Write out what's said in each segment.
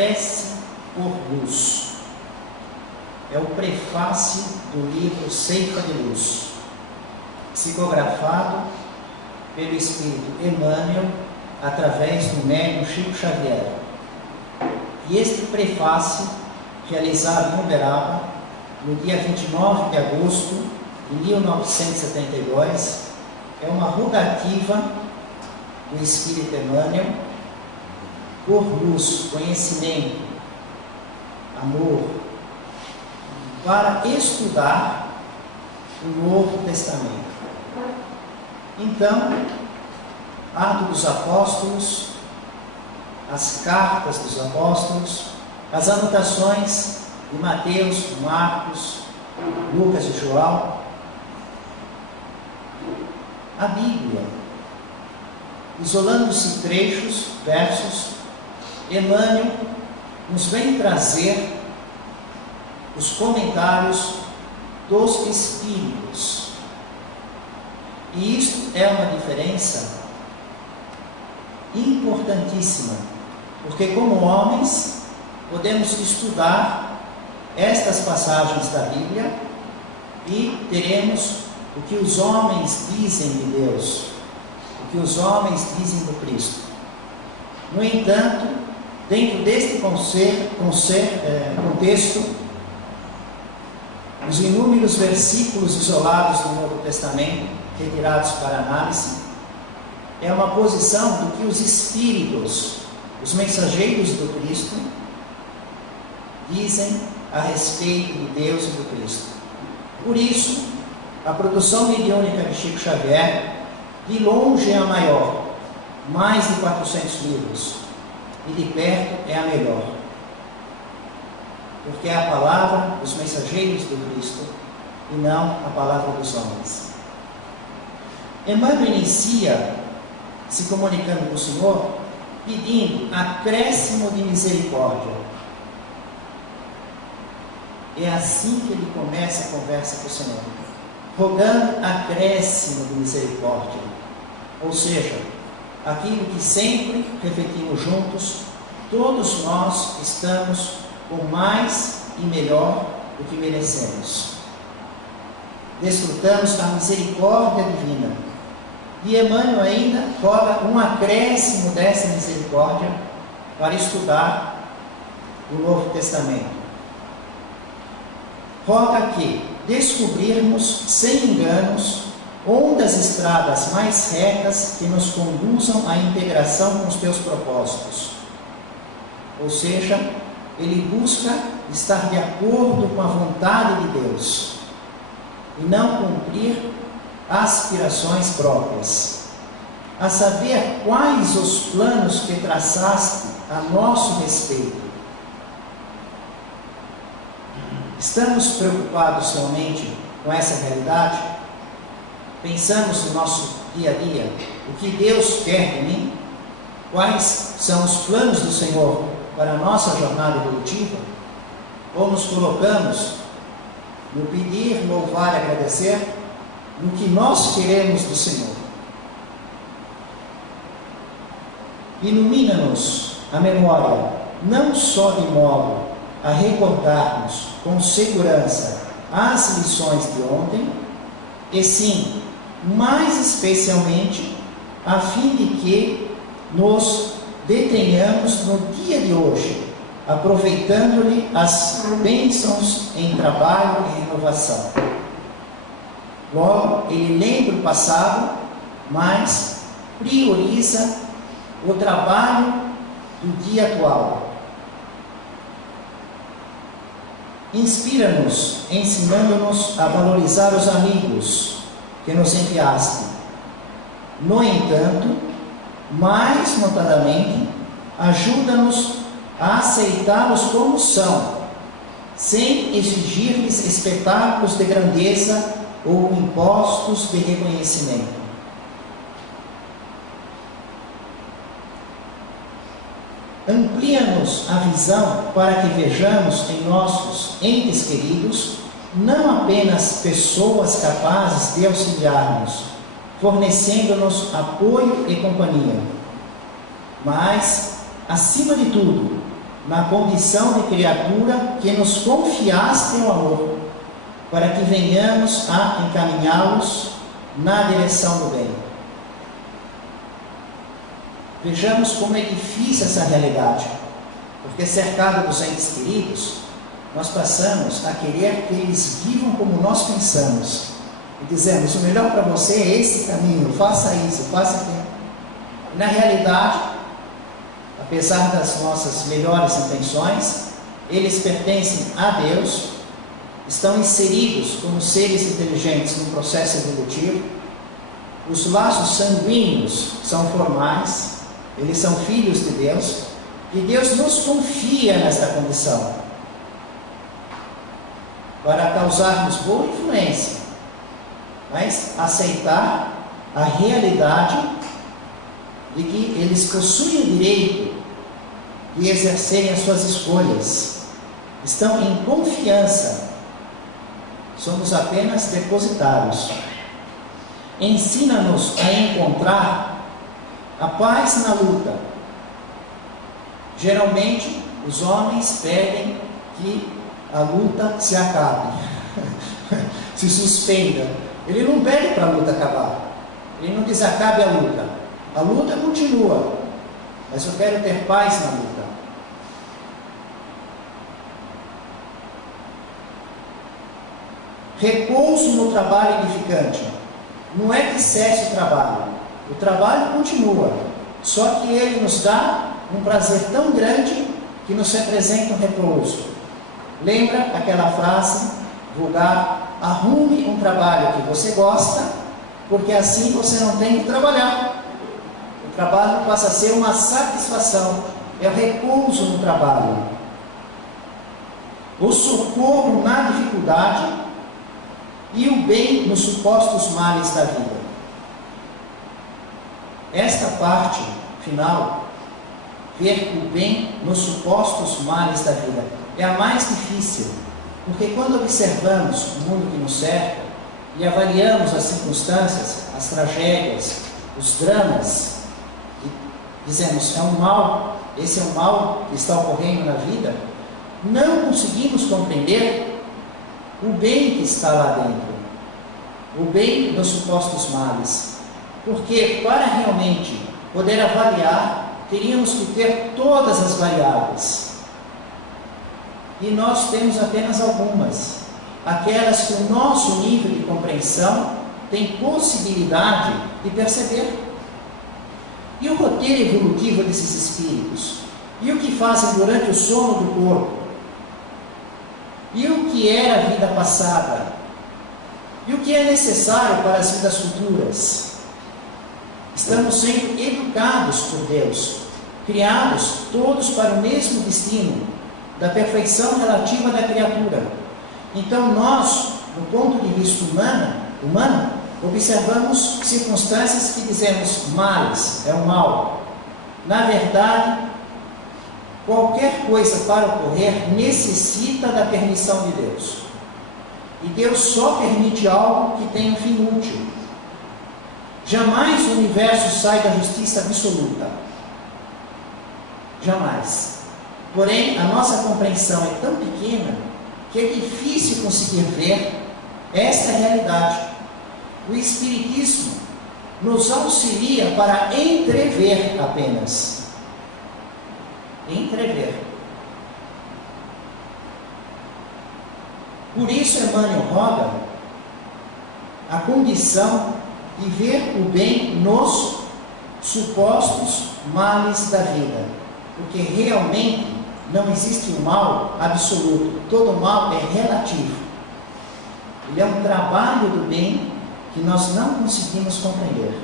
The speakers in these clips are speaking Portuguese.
prece por luz. É o prefácio do livro Ceifa de Luz, psicografado pelo Espírito Emmanuel, através do médium Chico Xavier. E este prefácio, realizado em Uberaba, no dia 29 de agosto de 1972, é uma rogativa do Espírito Emmanuel por luz, conhecimento, amor, para estudar o Novo Testamento. Então, Atos dos Apóstolos, as cartas dos apóstolos, as anotações de Mateus, Marcos, Lucas e João, a Bíblia, isolando-se trechos, versos, Emmanuel nos vem trazer os comentários dos Espíritos. E isto é uma diferença importantíssima, porque como homens podemos estudar estas passagens da Bíblia e teremos o que os homens dizem de Deus, o que os homens dizem do Cristo. No entanto, dentro deste contexto, os inúmeros versículos isolados do Novo Testamento, retirados para análise, é uma posição do que os Espíritos, os mensageiros do Cristo, dizem a respeito de Deus e do Cristo. Por isso, a produção mediúnica de Chico Xavier, de longe é a maior, mais de 400 livros, e de perto é a melhor, porque é a palavra dos mensageiros do Cristo e não a palavra dos homens. Emmanuel inicia se comunicando com o Senhor, pedindo acréscimo de misericórdia. É assim que ele começa a conversa com o Senhor, rogando acréscimo de misericórdia, ou seja, aquilo que sempre repetimos juntos, todos nós estamos com mais e melhor do que merecemos. Desfrutamos da misericórdia divina. E Emmanuel ainda roga um acréscimo dessa misericórdia para estudar o Novo Testamento. Roga que descobrirmos, sem enganos, ondas estradas mais retas que nos conduzam à integração com os teus propósitos. Ou seja, ele busca estar de acordo com a vontade de Deus e não cumprir aspirações próprias, a saber quais os planos que traçaste a nosso respeito. Estamos preocupados somente com essa realidade? Pensamos no nosso dia a dia, o que Deus quer de mim? Quais são os planos do Senhor para a nossa jornada evolutiva? Ou nos colocamos no pedir, louvar e agradecer, no que nós queremos do Senhor? Ilumina-nos a memória, não só de modo a recordarmos com segurança as lições de ontem, e sim, mais especialmente, a fim de que nos detenhamos no dia de hoje, aproveitando-lhe as bênçãos em trabalho e renovação. Logo, ele lembra o passado, mas prioriza o trabalho do dia atual. Inspira-nos, ensinando-nos a valorizar os amigos que nos enviaste. No entanto, mais notadamente, ajuda-nos a aceitá-los como são, sem exigir-lhes espetáculos de grandeza ou impostos de reconhecimento. Amplia-nos a visão para que vejamos em nossos entes queridos não apenas pessoas capazes de auxiliar-nos, fornecendo-nos apoio e companhia, mas, acima de tudo, na condição de criatura que nos confiaste o amor, para que venhamos a encaminhá-los na direção do bem. Vejamos como é difícil essa realidade, porque cercado dos entes queridos, nós passamos a querer que eles vivam como nós pensamos, e dizemos: o melhor para você é esse caminho, faça isso, faça aquilo. Na realidade, apesar das nossas melhores intenções, eles pertencem a Deus, estão inseridos como seres inteligentes no processo evolutivo. Os laços sanguíneos são formais, eles são filhos de Deus, e Deus nos confia nesta condição, para causarmos boa influência, mas aceitar a realidade de que eles possuem o direito de exercerem as suas escolhas, estão em confiança, somos apenas depositários. Ensina-nos a encontrar a paz na luta. Geralmente, os homens pedem que a luta se acabe, se suspenda. Ele não pede para a luta acabar, ele não diz acabe a luta continua, mas eu quero ter paz na luta. Repouso no trabalho edificante. Não é que cesse o trabalho continua, só que ele nos dá um prazer tão grande que nos representa um repouso. Lembra aquela frase vulgar: arrume um trabalho que você gosta, porque assim você não tem que trabalhar. O trabalho passa a ser uma satisfação, é o repouso no trabalho. O socorro na dificuldade e o bem nos supostos males da vida. Esta parte final, ver o bem nos supostos males da vida, é a mais difícil, porque quando observamos o mundo que nos cerca e avaliamos as circunstâncias, as tragédias, os dramas, e dizemos: é um mal, esse é um mal que está ocorrendo na vida, não conseguimos compreender o bem que está lá dentro, o bem dos supostos males, porque para realmente poder avaliar, teríamos que ter todas as variáveis, e nós temos apenas algumas, aquelas que o nosso nível de compreensão tem possibilidade de perceber. E o roteiro evolutivo desses espíritos, e o que fazem durante o sono do corpo, e o que era a vida passada, e o que é necessário para as vidas futuras. Estamos sendo educados por Deus, criados todos para o mesmo destino, da perfeição relativa da criatura. Então nós, do ponto de vista humano, observamos circunstâncias que dizemos males, é o mal. Na verdade, qualquer coisa para ocorrer necessita da permissão de Deus. E Deus só permite algo que tem um fim útil. Jamais o universo sai da justiça absoluta. Jamais. Porém, a nossa compreensão é tão pequena que é difícil conseguir ver esta realidade. O Espiritismo nos auxilia para entrever apenas. Entrever. Por isso Emmanuel roga a condição de ver o bem nos supostos males da vida, porque realmente não existe um mal absoluto, todo mal é relativo. Ele é um trabalho do bem que nós não conseguimos compreender.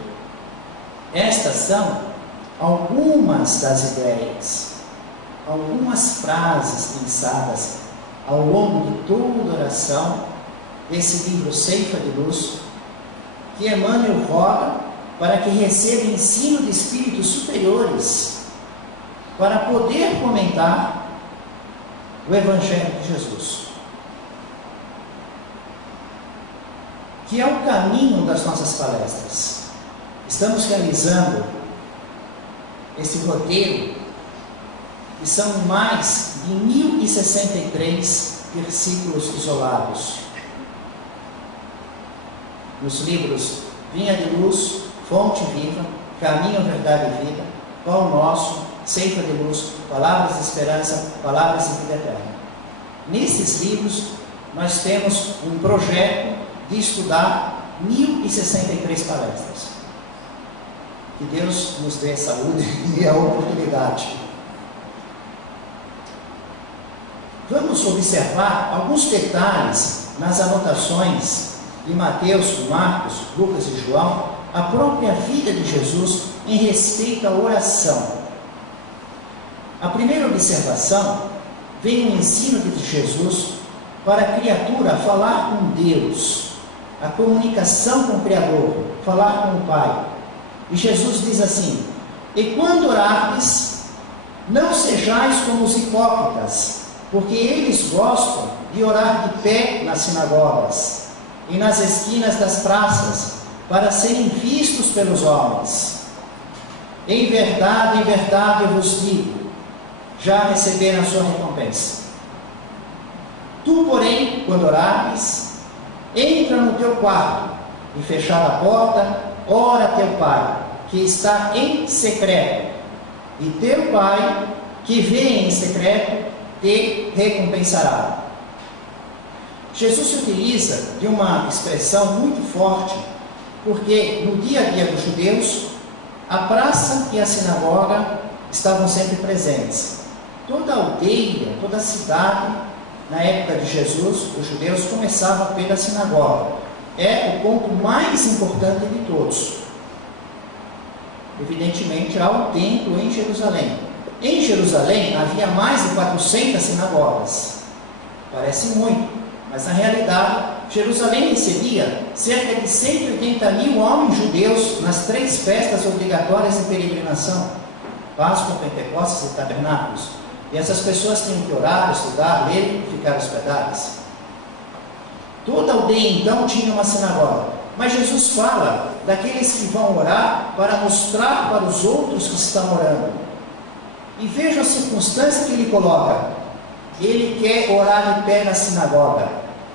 Estas são algumas das ideias, algumas frases pensadas ao longo de toda a oração desse livro Ceifa de Luz, que Emmanuel roga para que receba ensino de espíritos superiores, para poder comentar o Evangelho de Jesus, que é o caminho das nossas palestras. Estamos realizando esse roteiro e são mais de 1063 versículos isolados. Nos livros Vinha de Luz, Fonte Viva, Caminho, Verdade e Vida, Pão Nosso, Ceifa de Luz, Palavras de Esperança, Palavras de Vida Eterna. Nesses livros, nós temos um projeto de estudar 1063 palestras. Que Deus nos dê saúde e a oportunidade. Vamos observar alguns detalhes nas anotações de Mateus, Marcos, Lucas e João, a própria vida de Jesus em respeito à oração. A primeira observação vem o ensino de Jesus para a criatura falar com Deus, a comunicação com o Criador, falar com o Pai. E Jesus diz assim: e quando orardes, não sejais como os hipócritas, porque eles gostam de orar de pé nas sinagogas e nas esquinas das praças, para serem vistos pelos homens. Em verdade, eu vos digo, já receberam a sua recompensa. Tu, porém, quando orares, entra no teu quarto, e fechada a porta, ora a teu Pai, que está em secreto, e teu Pai, que vê em secreto, te recompensará. Jesus se utiliza de uma expressão muito forte, porque no dia a dia dos judeus, a praça e a sinagoga estavam sempre presentes. Toda aldeia, toda cidade, na época de Jesus, os judeus começavam pela sinagoga. É o ponto mais importante de todos. Evidentemente, há um templo em Jerusalém. Em Jerusalém havia mais de 400 sinagogas. Parece muito, mas na realidade, Jerusalém recebia cerca de 180 mil homens judeus nas 3 festas obrigatórias de peregrinação: Páscoa, Pentecostes e Tabernáculos. E essas pessoas tinham que orar, estudar, ler e ficar hospedadas. Toda aldeia então tinha uma sinagoga. Mas Jesus fala daqueles que vão orar para mostrar para os outros que estão orando. E veja a circunstância que ele coloca. Ele quer orar de pé na sinagoga,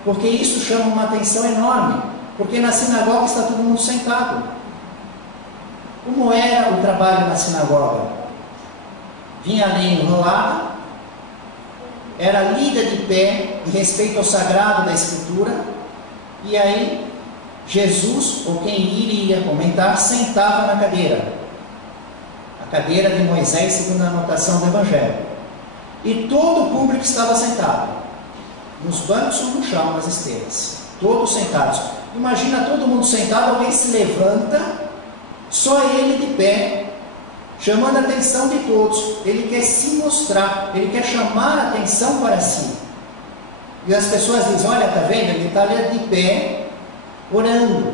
porque isso chama uma atenção enorme, porque na sinagoga está todo mundo sentado. Como era o trabalho na sinagoga? Vinha a lei enrolada, era lida de pé, em respeito ao sagrado da Escritura, e aí Jesus, ou quem iria comentar, sentava na cadeira. A cadeira de Moisés, segundo a anotação do Evangelho. E todo o público estava sentado, nos bancos ou no chão, nas esteiras, todos sentados. Imagina todo mundo sentado, alguém se levanta, só ele de pé, chamando a atenção de todos. Ele quer se mostrar, ele quer chamar a atenção para si. E as pessoas dizem: olha, está vendo? Ele está ali de pé, orando,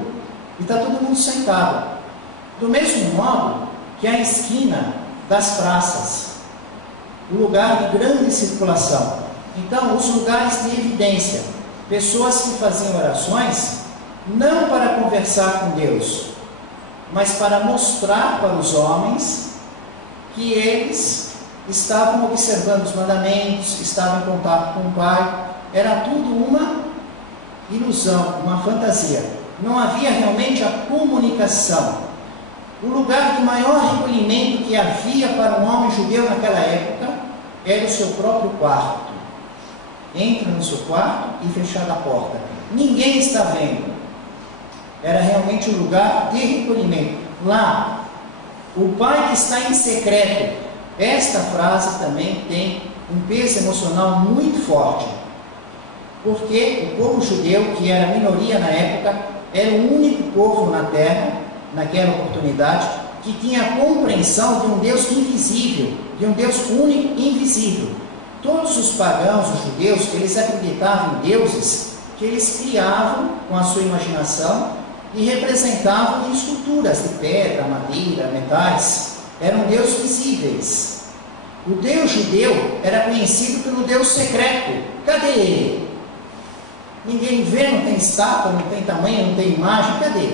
e está todo mundo sentado. Do mesmo modo que a esquina das praças, o lugar de grande circulação. Então, os lugares de evidência, pessoas que faziam orações, não para conversar com Deus, mas para mostrar para os homens que eles estavam observando os mandamentos, estavam em contato com o Pai. Era tudo uma ilusão, uma fantasia. Não havia realmente a comunicação. O lugar de maior recolhimento que havia para um homem judeu naquela época era o seu próprio quarto. Entra no seu quarto e fechada a porta. Ninguém está vendo. Era realmente um lugar de recolhimento. Lá, o Pai que está em secreto. Esta frase também tem um peso emocional muito forte. Porque o povo judeu, que era minoria na época, era o único povo na terra, naquela oportunidade, que tinha a compreensão de um Deus invisível, de um Deus único e invisível. Todos os pagãos, os judeus, eles acreditavam em deuses que eles criavam com a sua imaginação e representavam em esculturas de pedra, madeira, metais. Eram deuses visíveis. O Deus judeu era conhecido pelo Deus secreto. Cadê ele? Ninguém vê, não tem estátua, não tem tamanho, não tem imagem. Cadê?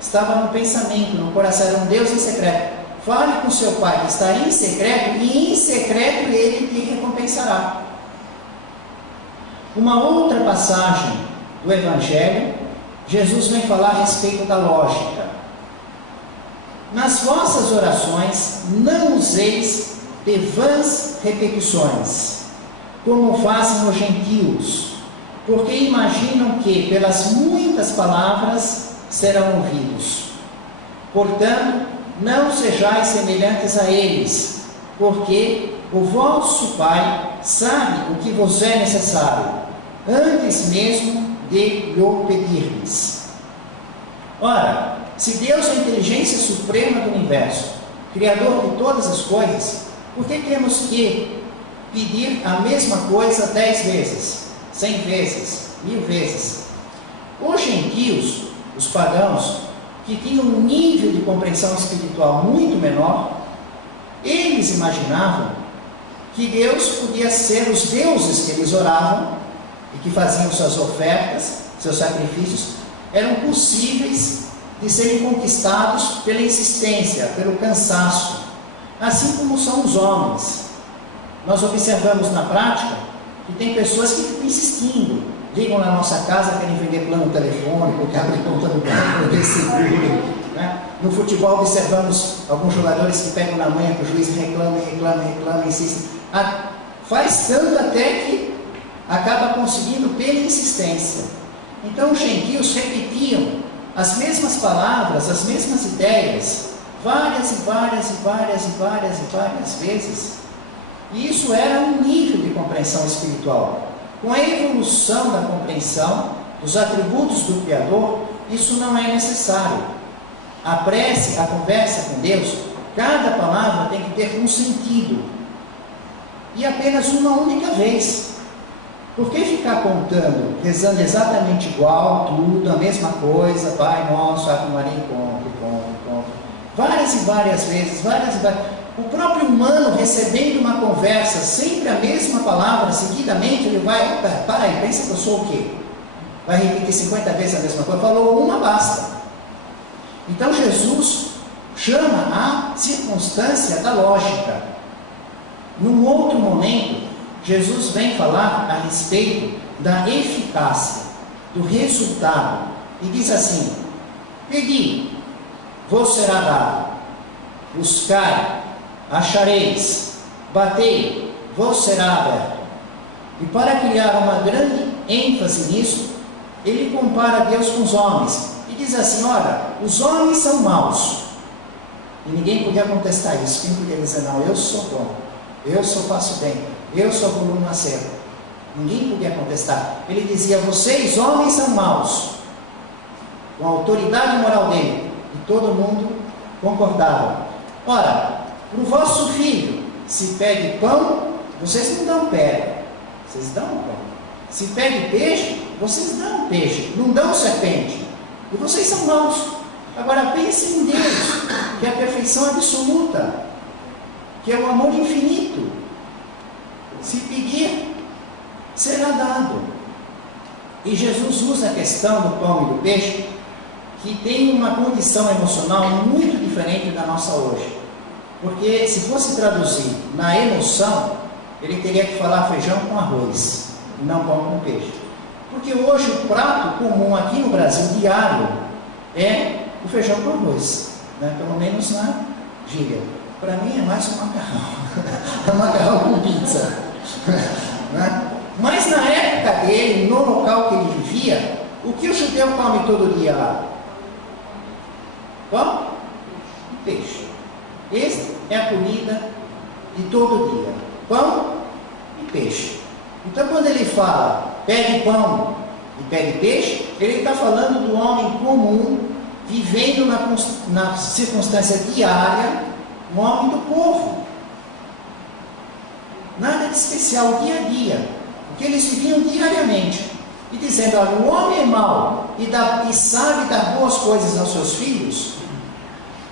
Estava no pensamento, no coração. Era um Deus em secreto. fale com seu pai que está em secreto, e em secreto ele te recompensará. Uma outra passagem do Evangelho, Jesus vem falar a respeito da lógica. Nas vossas orações, não useis de vãs repetições, como fazem os gentios, porque imaginam que pelas muitas palavras serão ouvidos. Portanto, não sejais semelhantes a eles, porque o vosso Pai sabe o que vos é necessário, antes mesmo de lhe pedirdes. Ora, se Deus é a inteligência suprema do universo, Criador de todas as coisas, por que temos que pedir a mesma coisa 10 vezes, 100 vezes, 1000 vezes? Os gentios, os pagãos, que tinham um nível de compreensão espiritual muito menor, eles imaginavam que Deus podia ser os deuses que eles oravam e que faziam suas ofertas, seus sacrifícios, eram possíveis de serem conquistados pela insistência, pelo cansaço, assim como são os homens. Nós observamos na prática que tem pessoas que ficam insistindo, ligam na nossa casa, querem vender plano telefônico, que abrem conta no banco, vender seguro, né? No futebol observamos alguns jogadores que pegam na manha, que o juiz reclama, insiste, faz tanto até que acaba conseguindo pela insistência. Então os gentios repetiam as mesmas palavras, as mesmas ideias, várias vezes. E isso era um nível de compreensão espiritual. Com a evolução da compreensão dos atributos do Criador, isso não é necessário. A prece, a conversa com Deus, cada palavra tem que ter um sentido. E apenas uma única vez. Por que ficar contando, rezando exatamente igual, tudo, a mesma coisa, Pai Nosso, Ave Maria, conto. Várias vezes. O próprio humano recebendo uma conversa, sempre a mesma palavra, seguidamente, ele vai, para aí, pensa que eu sou o quê? Vai repetir 50 vezes a mesma coisa? Falou uma, basta. Então Jesus chama a circunstância da lógica. Num outro momento, Jesus vem falar a respeito da eficácia, do resultado, e diz assim: pedi, vos será dado, buscai, achareis, batei, vos será aberto. E para criar uma grande ênfase nisso, ele compara Deus com os homens, e diz assim: olha, os homens são maus, e ninguém podia contestar isso. Quem podia dizer: não, eu sou bom, eu só faço bem, eu sou volume acerto? Ninguém podia contestar. Ele dizia: vocês, homens, são maus, com a autoridade moral dele, e todo mundo concordava. Ora, para o vosso filho, se pede pão, vocês não dão pedra, vocês dão pão. Se pede peixe, vocês dão peixe, não dão serpente. E vocês são maus. Agora pensem em Deus, que é a perfeição absoluta, que é o amor infinito. Se pedir, será dado. E Jesus usa a questão do pão e do peixe, que tem uma condição emocional muito diferente da nossa hoje. Porque se fosse traduzir na emoção, ele teria que falar feijão com arroz, e não pão com peixe. Porque hoje o prato comum aqui no Brasil, diário, é o feijão com arroz, né? Pelo menos na gíria. Para mim é mais um macarrão, um macarrão com pizza. Né? Mas na época dele, no local que ele vivia, o que o judeu come todo dia lá? Pão e peixe. Esta é a comida de todo dia: pão e peixe. Então, quando ele fala pede pão e pede peixe, ele está falando do homem comum, vivendo na circunstância diária, um homem do povo. Nada de especial, dia a dia, o que eles viviam diariamente. E dizendo: olha, o homem é mau e sabe dar boas coisas aos seus filhos.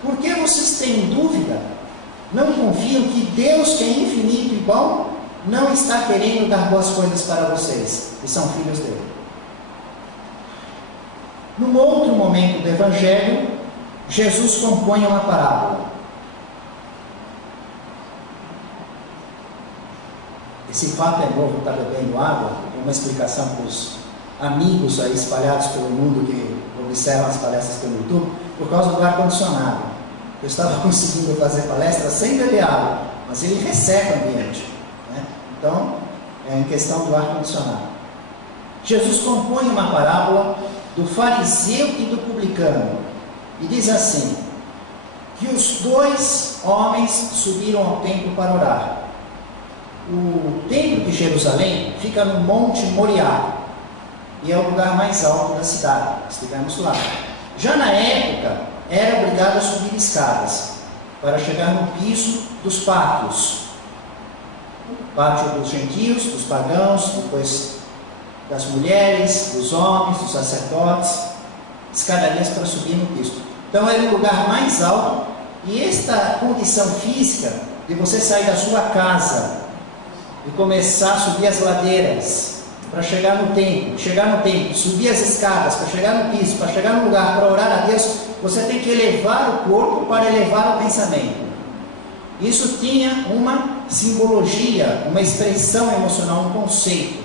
Por que vocês têm dúvida? Não confiam que Deus, que é infinito e bom, não está querendo dar boas coisas para vocês, que são filhos dele. Num outro momento do Evangelho, Jesus compõe uma parábola. esse fato é novo, está bebendo água, uma explicação para os amigos aí espalhados pelo mundo que observam as palestras pelo YouTube, por causa do ar-condicionado. Eu estava conseguindo fazer palestra sem beber água, mas ele resseca o ambiente, né? Então, é em questão do ar-condicionado. Jesus compõe uma parábola do fariseu e do publicano, e diz assim, que os dois homens subiram ao templo para orar. O templo de Jerusalém fica no Monte Moriá, e é o lugar mais alto da cidade, estivemos lá. Já na época, era obrigado a subir escadas, para chegar no piso dos pátios. Pátio dos gentios, dos pagãos, depois das mulheres, dos homens, dos sacerdotes, escadarias para subir no piso. Então era o lugar mais alto, e esta condição física de você sair da sua casa e começar a subir as ladeiras para chegar no templo, subir as escadas para chegar no piso, para chegar no lugar para orar a Deus, você tem que elevar o corpo para elevar o pensamento. Isso tinha uma simbologia, uma expressão emocional, um conceito.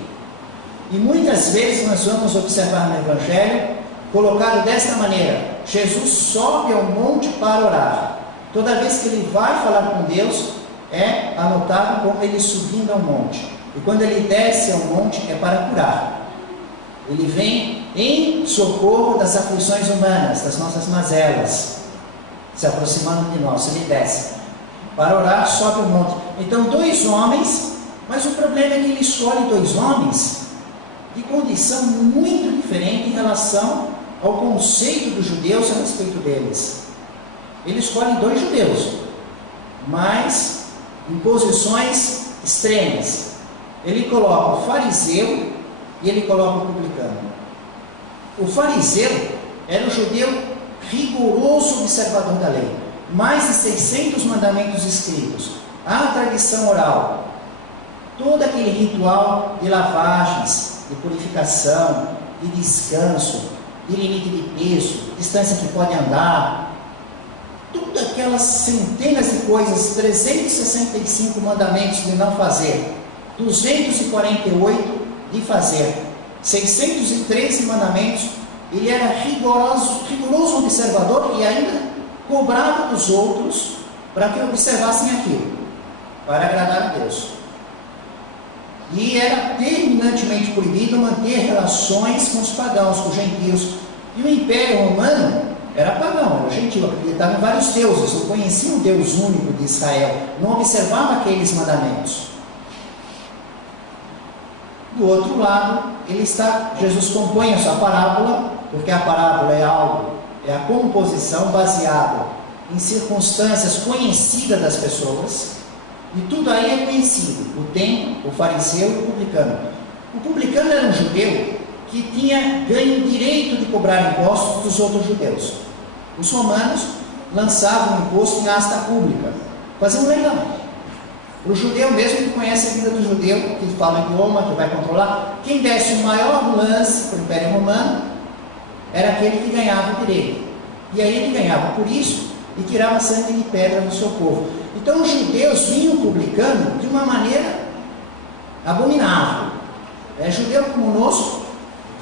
E muitas vezes nós vamos observar no Evangelho, colocado desta maneira: Jesus sobe ao monte para orar. Toda vez que ele vai falar com Deus, é anotado como ele subindo ao monte. E quando ele desce ao monte, é para curar. Ele vem em socorro das aflições humanas, das nossas mazelas, se aproximando de nós. Ele desce para orar, sobe o monte. Então, dois homens, mas o problema é que ele escolhe dois homens de condição muito diferente em relação ao conceito dos judeus a respeito deles. Ele escolhe dois judeus, mas em posições extremas. Ele coloca o fariseu e ele coloca o publicano. O fariseu era o judeu rigoroso observador da lei, mais de 600 mandamentos escritos, a tradição oral, todo aquele ritual de lavagens, de purificação, de descanso, de limite de peso, distância que pode andar, todas aquelas centenas de coisas, 365 mandamentos de não fazer, 248 de fazer, 613 mandamentos. Ele era rigoroso observador e ainda cobrava dos outros para que observassem aquilo, para agradar a Deus. E era terminantemente proibido manter relações com os pagãos, com os gentios. E o Império Romano era pagão, era gentil, acreditava em vários deuses, não conhecia o Deus único de Israel, não observava aqueles mandamentos. Do outro lado, Jesus compõe a sua parábola, porque a parábola é a composição baseada em circunstâncias conhecidas das pessoas, e tudo aí é conhecido: o templo, o fariseu e o publicano. O publicano era um judeu que tinha ganho o direito de cobrar impostos dos outros judeus. Os romanos lançavam imposto em asta pública, faziam leilão. O judeu mesmo que conhece a vida do judeu, que fala idioma, que vai controlar, quem desse o maior lance para o Império Romano era aquele que ganhava o direito. E aí ele ganhava por isso e tirava sangue de pedra do seu povo. Então os judeus vinham publicando de uma maneira abominável. Judeu conosco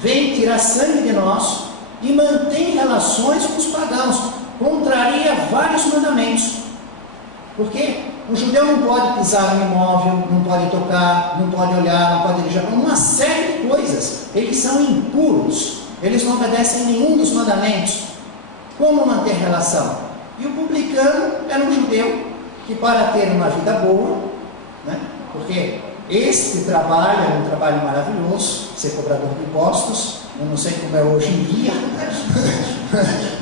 vem tirar sangue de nós e mantém relações com os pagãos, contraria vários mandamentos. Porque o judeu não pode pisar no imóvel, não pode tocar, não pode olhar, não pode dirigir, uma série de coisas. Eles são impuros, eles não obedecem nenhum dos mandamentos. Como manter relação? E o publicano era um judeu que, para ter uma vida boa, né, porque este trabalho era um trabalho maravilhoso, ser cobrador de impostos, eu não sei como é hoje em dia,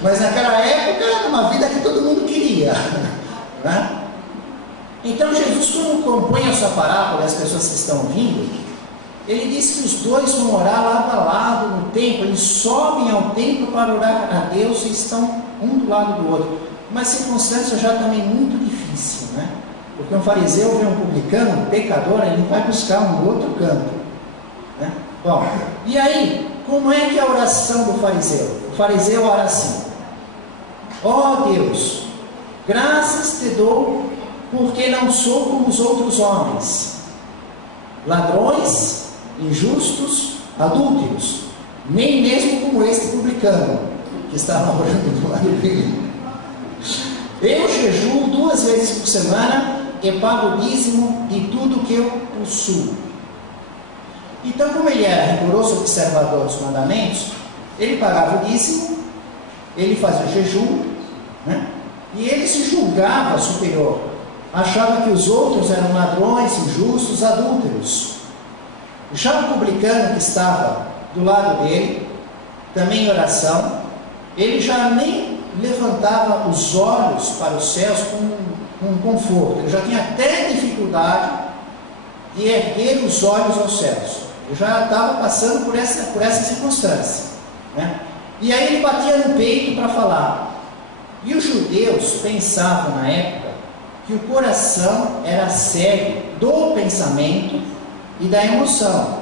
mas naquela época era uma vida que todo mundo queria, né? Então Jesus, quando compõe a sua parábola, as pessoas que estão vindo, ele diz que os dois vão orar lado a lado no templo, eles sobem ao templo para orar a Deus e estão um do lado do outro. Uma circunstância já também muito difícil, né? Porque um fariseu vê um publicano, um pecador, ele vai buscar um outro canto, né? Bom, e aí, como é que é a oração do fariseu? O fariseu ora assim: ó Deus, graças te dou, porque não sou como os outros homens, ladrões, injustos, adúlteros, nem mesmo como este publicano, que estava orando do lado dele. Eu jejuo 2 vezes por semana e pago o dízimo de tudo que eu possuo. Então, como ele era rigoroso observador dos mandamentos, ele pagava o dízimo, ele fazia o jejum, né? E ele se julgava superior, achava que os outros eram ladrões, injustos, adúlteros. Já o publicano que estava do lado dele, também em oração, ele já nem levantava os olhos para os céus com conforto, ele já tinha até dificuldade de erguer os olhos aos céus, ele já estava passando por essa circunstância, né? E aí ele batia no peito para falar. E os judeus pensavam na época que o coração era a sede do pensamento e da emoção,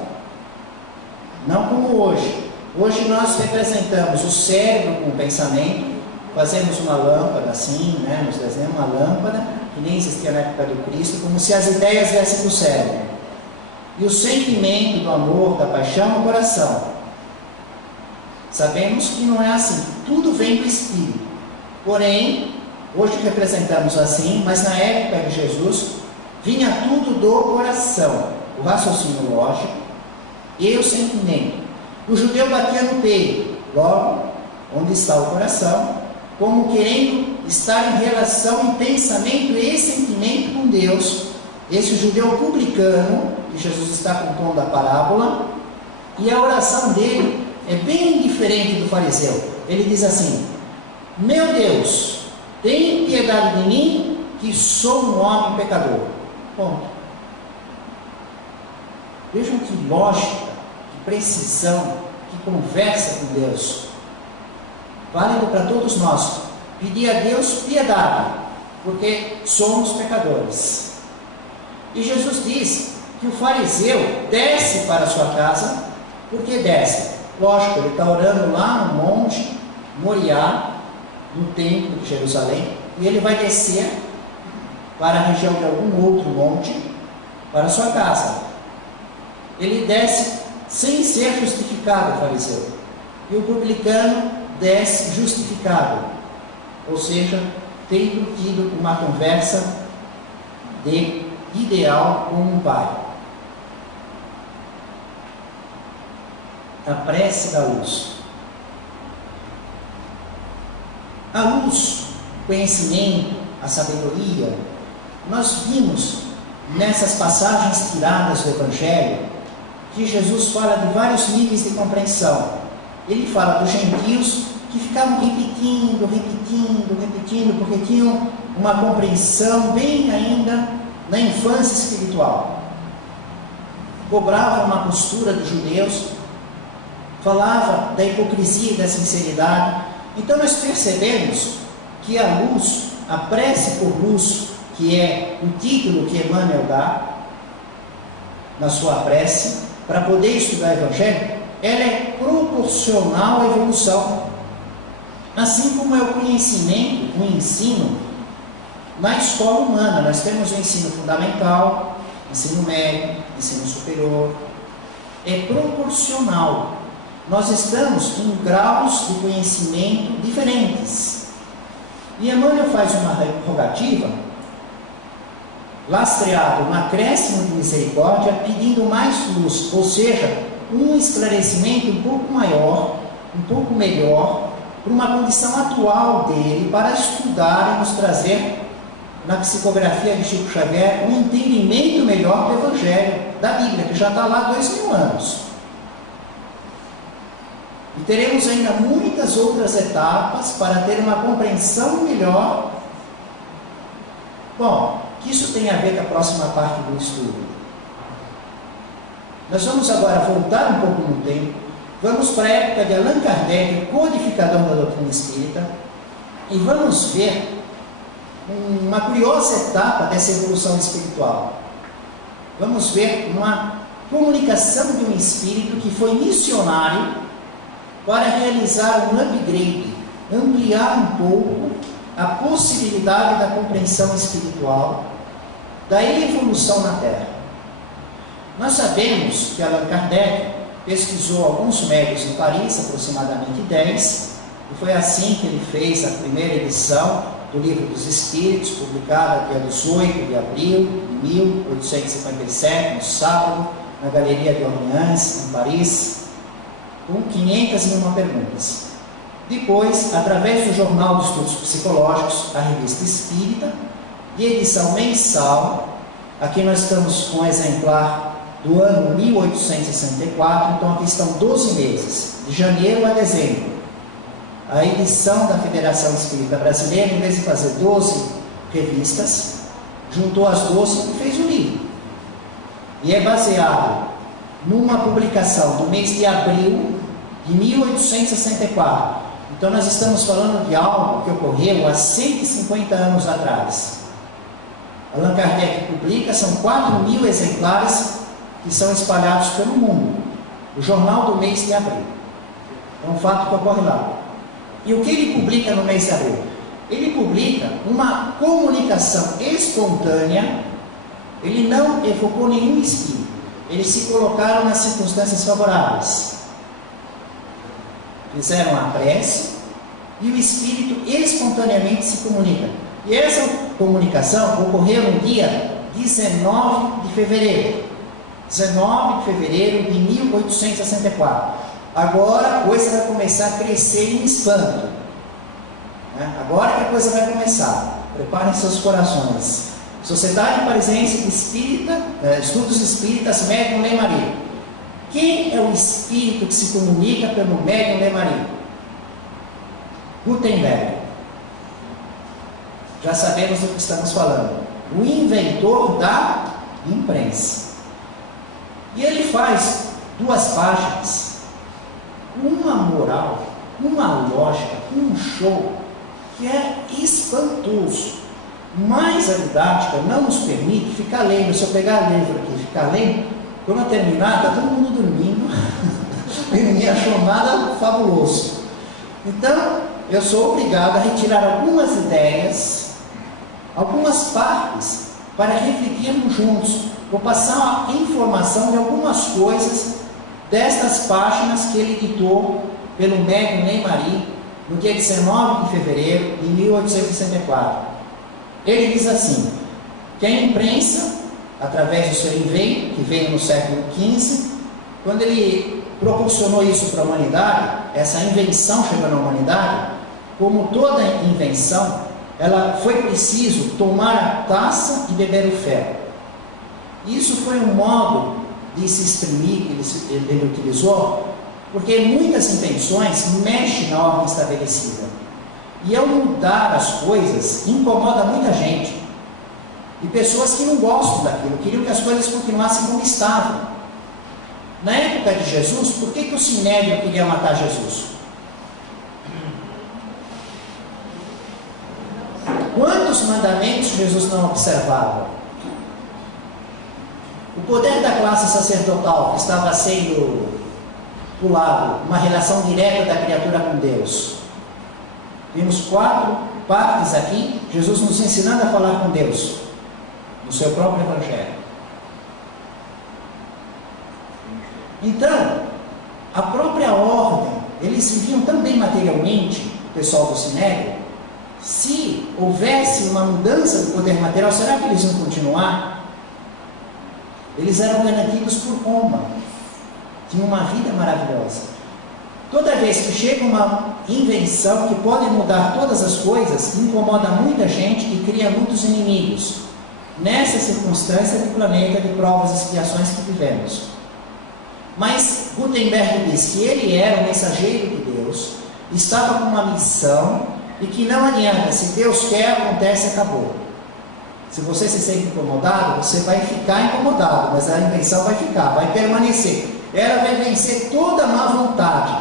não como hoje. Hoje nós representamos o cérebro com o pensamento, fazemos uma lâmpada assim, né? Nos desenhamos uma lâmpada que nem existia na época do Cristo, como se as ideias viessem do cérebro. E o sentimento do amor, da paixão no coração. Sabemos que não é assim, tudo vem do Espírito. Porém, hoje representamos assim, mas na época de Jesus, vinha tudo do coração, o raciocínio lógico e o sentimento. O judeu batia no peito, logo, onde está o coração, como querendo estar em relação, em pensamento e sentimento com Deus. Esse judeu publicano, que Jesus está compondo a parábola, e a oração dele é bem diferente do fariseu. Ele diz assim: meu Deus, tem piedade de mim, que sou um homem pecador. Ponto. Vejam que lógica, que precisão, que conversa com Deus. Válido para todos nós. Pedir a Deus piedade, porque somos pecadores. E Jesus diz que o fariseu desce para a sua casa. Por que desce? Lógico, ele está orando lá no monte Moriá, no templo de Jerusalém, e ele vai descer para a região de algum outro monte, para a sua casa. Ele desce sem ser justificado, o fariseu. E o publicano desce justificado, ou seja, tendo tido uma conversa de ideal com um pai. A prece da luz. A luz, o conhecimento, a sabedoria, nós vimos nessas passagens tiradas do Evangelho que Jesus fala de vários níveis de compreensão. Ele fala dos gentios que ficavam repetindo, porque tinham uma compreensão bem ainda na infância espiritual. Cobravam uma postura dos judeus, falava da hipocrisia e da sinceridade. Então nós percebemos que a luz, a prece por luz, que é o título que Emmanuel dá na sua prece, para poder estudar o Evangelho, ela é proporcional à evolução. Assim como é o conhecimento, o ensino na escola humana. Nós temos o ensino fundamental, ensino médio, ensino superior. É proporcional. Nós estamos em graus de conhecimento diferentes. E Emmanuel faz uma rogativa, lastreado um acréscimo de misericórdia, pedindo mais luz, ou seja, um esclarecimento um pouco maior, um pouco melhor, para uma condição atual dele, para estudar e nos trazer, na psicografia de Chico Xavier, um entendimento melhor do Evangelho, da Bíblia, que já está lá há 2000 anos. E teremos ainda muitas outras etapas para ter uma compreensão melhor. Bom, que isso tem a ver com a próxima parte do estudo. Nós vamos agora voltar um pouco no tempo. Vamos para a época de Allan Kardec, codificador da doutrina espírita, e vamos ver uma curiosa etapa dessa evolução espiritual. Vamos ver uma comunicação de um espírito que foi missionário para realizar um upgrade, ampliar um pouco a possibilidade da compreensão espiritual, da evolução na Terra. Nós sabemos que Allan Kardec pesquisou alguns médiuns em Paris, aproximadamente 10, e foi assim que ele fez a primeira edição do Livro dos Espíritos, publicada dia 18 de abril de 1857, no sábado, na Galeria de Orleans, em Paris, com 501 perguntas. Depois, através do Jornal de Estudos Psicológicos, a Revista Espírita, de edição mensal, aqui nós estamos com um exemplar do ano 1864, então aqui estão 12 meses, de janeiro a dezembro. A edição da Federação Espírita Brasileira, em vez de fazer 12 revistas, juntou as 12 e fez um livro. E é baseado numa publicação do mês de abril de 1864. Então nós estamos falando de algo que ocorreu há 150 anos atrás. Allan Kardec publica, são 4.000 exemplares que são espalhados pelo mundo. O jornal do mês de abril. É um fato que ocorre lá. E o que ele publica no mês de abril? Ele publica uma comunicação espontânea. Ele não evocou nenhum espírito. Eles se colocaram nas circunstâncias favoráveis. Fizeram a prece e o espírito espontaneamente se comunica. E essa comunicação ocorreu no dia 19 de fevereiro. 19 de fevereiro de 1864. Agora a coisa vai começar a crescer em espanto. Agora que a coisa vai começar. Preparem seus corações. Sociedade Parisiense de Espírita, Estudos Espíritas, Médium Lemarie. Quem é o espírito que se comunica pelo Médium Lemarie? Gutenberg. Já sabemos do que estamos falando. O inventor da imprensa. E ele faz 2 páginas, uma moral, uma lógica, um show que é espantoso. Mas a didática não nos permite ficar lendo. Se eu pegar o livro aqui e ficar lendo, quando eu terminar, está todo mundo dormindo e ninguém achou nada fabuloso. Então, eu sou obrigado a retirar algumas ideias, algumas partes, para refletirmos juntos. Vou passar a informação de algumas coisas destas páginas que ele editou pelo Médium Lemarie no dia 19 de fevereiro de 1864. Ele diz assim, que a imprensa, através do seu envio, que veio no século XV, quando ele proporcionou isso para a humanidade, essa invenção chegou na humanidade, como toda invenção, ela foi preciso tomar a taça e beber o ferro. Isso foi um modo de se exprimir que ele utilizou, porque muitas invenções mexem na ordem estabelecida. E ao mudar as coisas, incomoda muita gente. E pessoas que não gostam daquilo, queriam que as coisas continuassem como estavam. Na época de Jesus, por que o Sinédrio queria matar Jesus? Quantos mandamentos Jesus não observava? O poder da classe sacerdotal que estava sendo pulado, uma relação direta da criatura com Deus. Vimos 4 partes aqui, Jesus nos ensinando a falar com Deus, no seu próprio Evangelho. Então, a própria ordem, eles viviam tão bem materialmente, o pessoal do Sinédrio, se houvesse uma mudança do poder material, será que eles iam continuar? Eles eram garantidos por Roma, tinham uma vida maravilhosa. Toda vez que chega uma invenção que pode mudar todas as coisas, incomoda muita gente e cria muitos inimigos. Nessa circunstância do planeta de provas e expiações que vivemos. Mas Gutenberg diz que ele era o mensageiro de Deus, estava com uma missão e que não adianta, se Deus quer, acontece, acabou. Se você se sente incomodado, você vai ficar incomodado, mas a invenção vai ficar, vai permanecer. Ela vai vencer toda a má vontade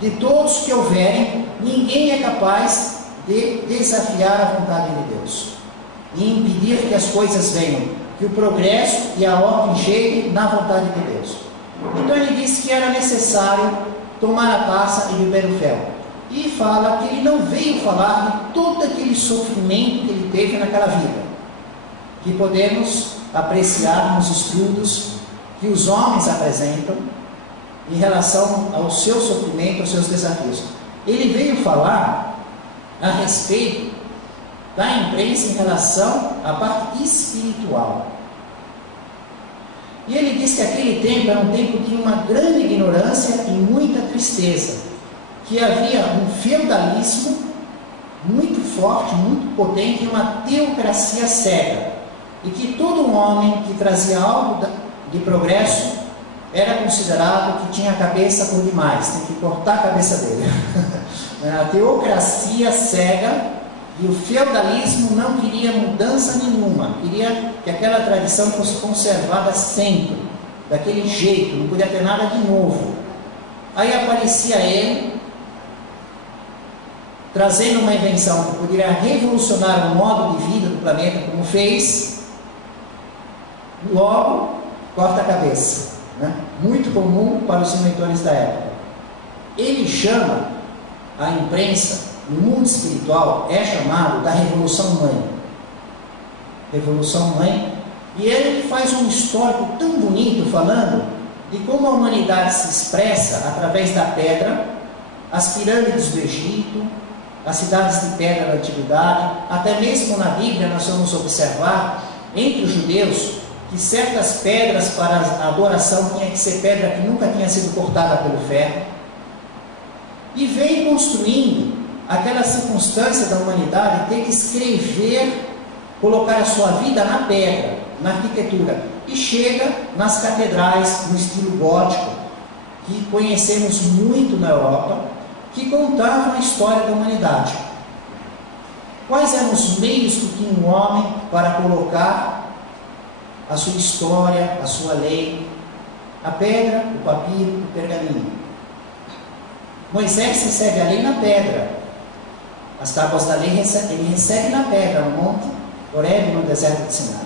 de todos que houverem. Ninguém é capaz de desafiar a vontade de Deus e impedir que as coisas venham, que o progresso e a ordem cheguem na vontade de Deus. Então ele disse que era necessário tomar a taça e beber o fel. E fala que ele não veio falar de todo aquele sofrimento que ele teve naquela vida, que podemos apreciar nos estudos que os homens apresentam em relação ao seu sofrimento, aos seus desafios. Ele veio falar a respeito da imprensa em relação à parte espiritual. E ele diz que aquele tempo era um tempo de uma grande ignorância e muita tristeza, que havia um feudalismo muito forte, muito potente, e uma teocracia cega, e que todo um homem que trazia algo de progresso era considerado que tinha a cabeça por demais, tem que cortar a cabeça dele. A teocracia cega e o feudalismo não queria mudança nenhuma, queria que aquela tradição fosse conservada sempre, daquele jeito, não podia ter nada de novo. Aí aparecia ele, trazendo uma invenção que poderia revolucionar o modo de vida do planeta, como fez, logo corta a cabeça, né? Muito comum para os inventores da época. Ele chama a imprensa, no mundo espiritual, é chamado da Revolução Mãe. Revolução Mãe. E ele faz um histórico tão bonito falando de como a humanidade se expressa através da pedra, as pirâmides do Egito, as cidades de pedra da antiguidade. Até mesmo na Bíblia nós vamos observar entre os judeus que certas pedras para a adoração tinha que ser pedra que nunca tinha sido cortada pelo ferro. E vem construindo aquela circunstância da humanidade ter que escrever, colocar a sua vida na pedra, na arquitetura, e chega nas catedrais no estilo gótico, que conhecemos muito na Europa, que contavam a história da humanidade. Quais eram os meios que tinha um homem para colocar a sua história, a sua lei? A pedra, o papiro, o pergaminho. Moisés recebe a lei na pedra. As tábuas da lei ele recebe na pedra, no monte Horebe, no deserto de Sinai.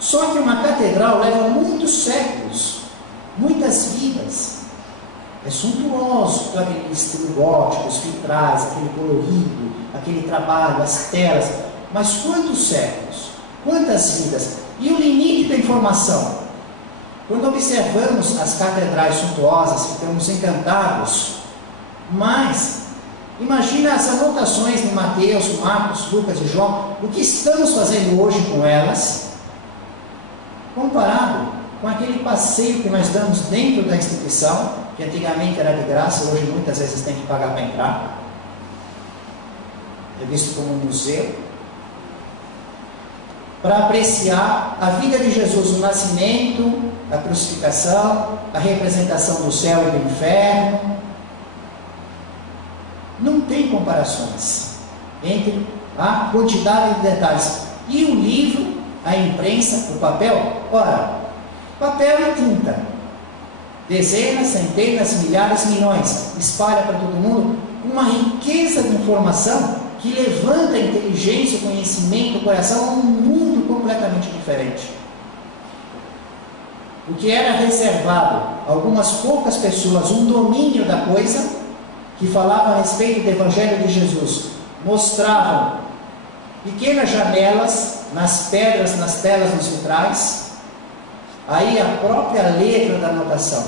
Só que uma catedral leva muitos séculos, muitas vidas. É suntuoso, todo aquele estilo gótico, os vitrais, aquele colorido, aquele trabalho, as telas. Mas quantos séculos? Quantas vidas? E o limite da informação? Quando observamos as catedrais suntuosas, ficamos encantados, mas imagina as anotações de Mateus, Marcos, Lucas e João, o que estamos fazendo hoje com elas, comparado com aquele passeio que nós damos dentro da instituição, que antigamente era de graça, hoje muitas vezes tem que pagar para entrar, é visto como um museu, para apreciar a vida de Jesus, o nascimento, a crucificação, a representação do céu e do inferno. Não tem comparações entre a quantidade de detalhes. E o livro, a imprensa, o papel, ora, papel e tinta, dezenas, centenas, milhares, milhões, espalha para todo mundo uma riqueza de informação que levanta a inteligência, o conhecimento, o coração a um mundo completamente diferente. O que era reservado a algumas poucas pessoas, um domínio da coisa, que falava a respeito do Evangelho de Jesus, mostravam pequenas janelas nas pedras, nas telas, nos vitrais, aí a própria letra da anotação,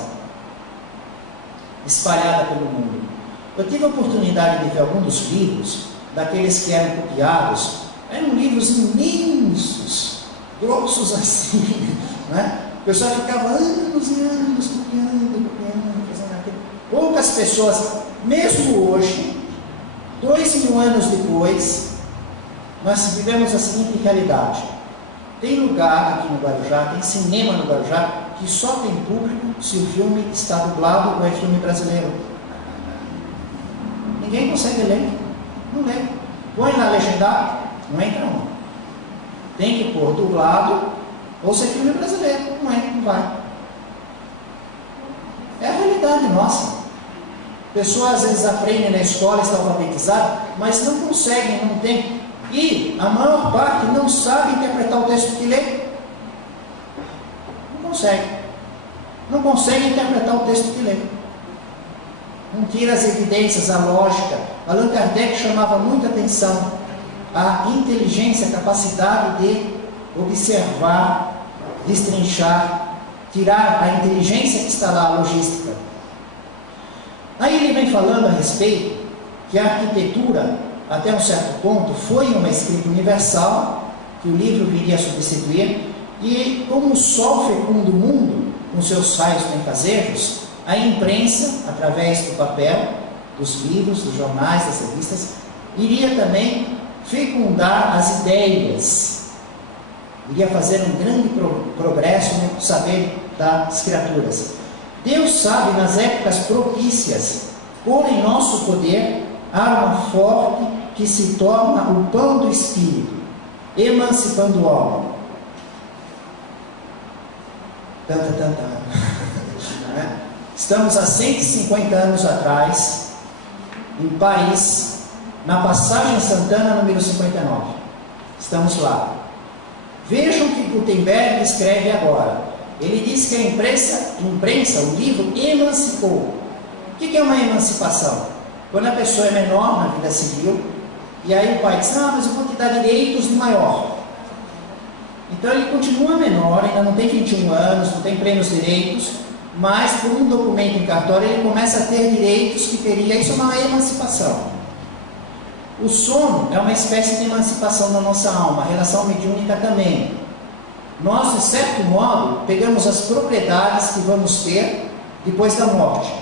espalhada pelo mundo. Eu tive a oportunidade de ver alguns dos livros, daqueles que eram copiados, eram livros imensos, grossos assim, né? O pessoal ficava anos e anos copiando, fazendo aquilo. Poucas pessoas, mesmo hoje, 2000 anos depois, nós vivemos a seguinte realidade. Tem lugar aqui no Guarujá, tem cinema no Guarujá, que só tem público se o filme está dublado ou é filme brasileiro. Ninguém consegue ler. Não lê. Põe lá legendado, não entra não. Tem que pôr dublado ou ser filme brasileiro. Não é, não vai. É a realidade nossa. Pessoas às vezes aprendem na escola, estão alfabetizadas, mas não conseguem, não tem. E a maior parte não sabe interpretar o texto que lê. Não consegue. Não consegue interpretar o texto que lê. Não tira as evidências, a lógica. Allan Kardec chamava muita atenção à inteligência, a capacidade de observar destrinchar, tirar a inteligência que está lá, a logística. Aí ele vem falando a respeito que a arquitetura, até um certo ponto, foi uma escrita universal, que o livro viria a substituir, e como o sol fecunda o mundo, com seus raios benfazejos, a imprensa, através do papel, dos livros, dos jornais, das revistas, iria também fecundar as ideias, iria fazer um grande progresso no saber das criaturas. Deus sabe, nas épocas propícias, pôr em nosso poder arma forte que se torna o pão do Espírito, emancipando o homem. Estamos há 150 anos atrás, em Paris, na Passagem Santana, número 59. Estamos lá. Vejam o que Gutenberg escreve agora. Ele diz que a imprensa, o livro, emancipou. O que é uma emancipação? Quando a pessoa é menor na vida civil, e aí o pai diz, mas eu vou te dar direitos de maior. Então ele continua menor, ainda não tem 21 anos, não tem plenos direitos, mas por um documento em cartório ele começa a ter direitos que teria. Isso é uma emancipação. O sono é uma espécie de emancipação da nossa alma, a relação mediúnica também. Nós, de certo modo, pegamos as propriedades que vamos ter depois da morte.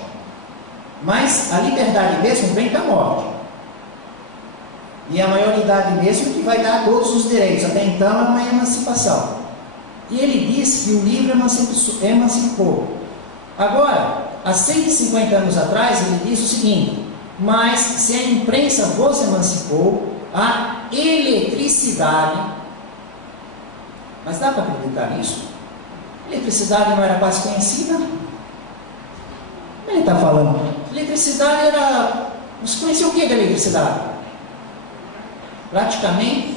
Mas a liberdade mesmo vem da morte. E a maioridade mesmo que vai dar todos os direitos. Até então é uma emancipação. E ele diz que o livro emancipou. Agora, há 150 anos atrás, ele diz o seguinte: mas se a imprensa vos emancipou, a eletricidade... Mas dá para acreditar nisso? Eletricidade não era quase conhecida? Como ele está falando? Eletricidade era... Você conhecia o que da eletricidade? Praticamente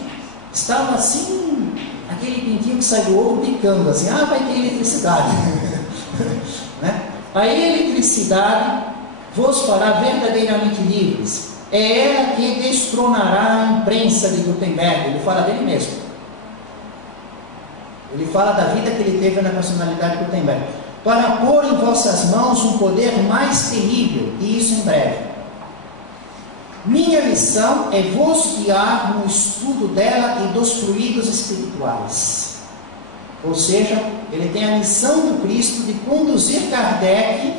estava assim, aquele pintinho que sai do ovo picando assim, vai ter eletricidade. Né? A eletricidade vos fará verdadeiramente livres. É ela que destronará a imprensa de Gutenberg. Ele fala dele mesmo. Ele fala da vida que ele teve na personalidade de Gutenberg. Para pôr em vossas mãos um poder mais terrível, e isso em breve. Minha missão é vos guiar no estudo dela e dos fluidos espirituais. Ou seja, ele tem a missão do Cristo de conduzir Kardec